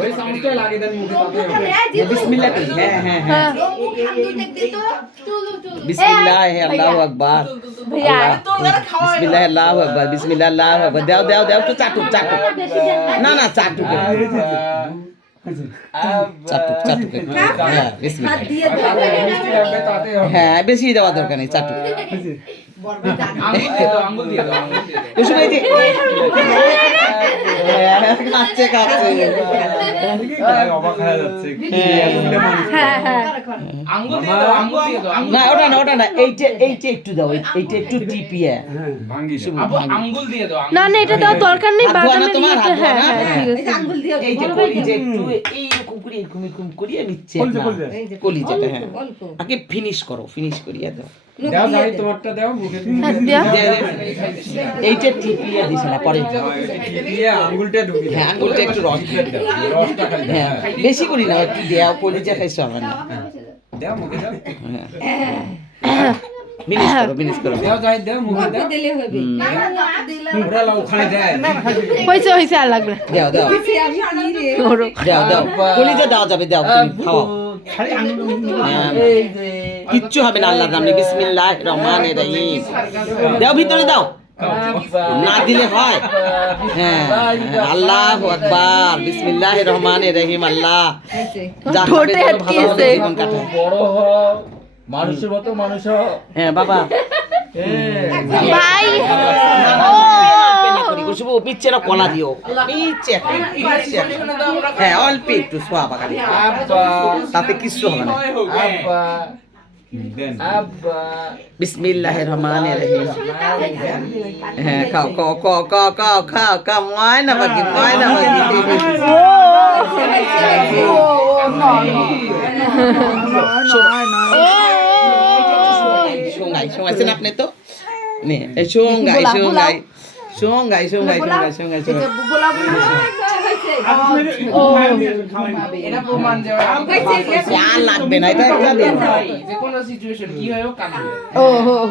ওই সাউন্ডটা লাগিয়ে দেন মুখে তাতে বিসমিল্লাহ করি হ্যাঁ বিসমিল্লাহ আল্লাহু আকবার भैया বিসমিল্লাহ আল্লাহু আকবার বিসমিল্লাহ আল্লাহু আকবার দাও দাও দাও তো চাটু চাটু না না চাটু চাটু চাটু হ্যাঁ বিসমিল্লাহ হ্যাঁ বেশি দেওয়া দরকার নেই চাটু আঙ্গুল দিয়ে দাও কুসুম এই যে কাচ্ছে কাচ্ছে অবাক হয়ে যাচ্ছে हां हां আঙ্গুল দিয়ে দাও না ওটা না এইটা একটু দাও এইটা একটু টিপিয়ে ভাঙ্গি আঙ্গুল দিয়ে দাও না না এটা দাও দরকার নেই হাত ধোয়া না তোমার, হাত ধোয়া হ্যাঁ না? হ্যাঁ ঠিক আছে আঙ্গুল দিয়ে এই যে কলিজা একটু এইরকম করে এরকম করিয়ে নিচ্ছে কলিজাটা হ্যাঁ আগে ফিনিশ করিয়ে দাও দাও যাই তোমারটা দাও মুখে হাত দিয়া এইটা টিপিয়ে দিছ না পরে দিয়ে আঙ্গুলটা ঢুকিয়ে হ্যাঁ আঙুলটা একটু রস দিয়ে দাও রসটা খালি হ্যাঁ বেশি করি না একটু দেও কলিজা খাইছো আমার না দাও মুখে দাও ফিনিশ করো দাও যাই দাও মুখে দাও দিলে হবে ওরা লাউ ওখানে দেয় হইছে আর লাগবে না দাও দাও আমি কি রে ওরো দাও কলিজা দাও যাবে দাও তুমি খাও খালি আঙ্গুল এই যে কিচ্ছু হবে না আল্লাহর নামে বিসমিল্লাহির রহমানির রহিম দাও ভিতরে দাও না দিলে হয় হ্যাঁ আল্লাহু আকবার বিসমিল্লাহির রহমানির রহিম আল্লাহ ঠোঁটে আটকেছে। জীবন কাটাও বড় হ মানুষের মতো মানুষ হ হ্যাঁ বাবা ভাই খুশবু পিচ্ছে না কলা দিও পিচ্ছে হ্যাঁ অল্প একটু সোয়া বাগানি তাতে কিচ্ছু হবে না আব্বা দেন আব্বা বিসমিল্লাহির রহমানির রহিম হ্যাঁ খাও খাও খাও খাও খাও খাও খাও ময়না বাকি শোনাইছেন আপনি তো নে সঙ্গাই এটা প্রমাণ যে লাগবে না এটা একটা দিন যে কোনো সিচুয়েশন কি হয় ও কাঁদবে ও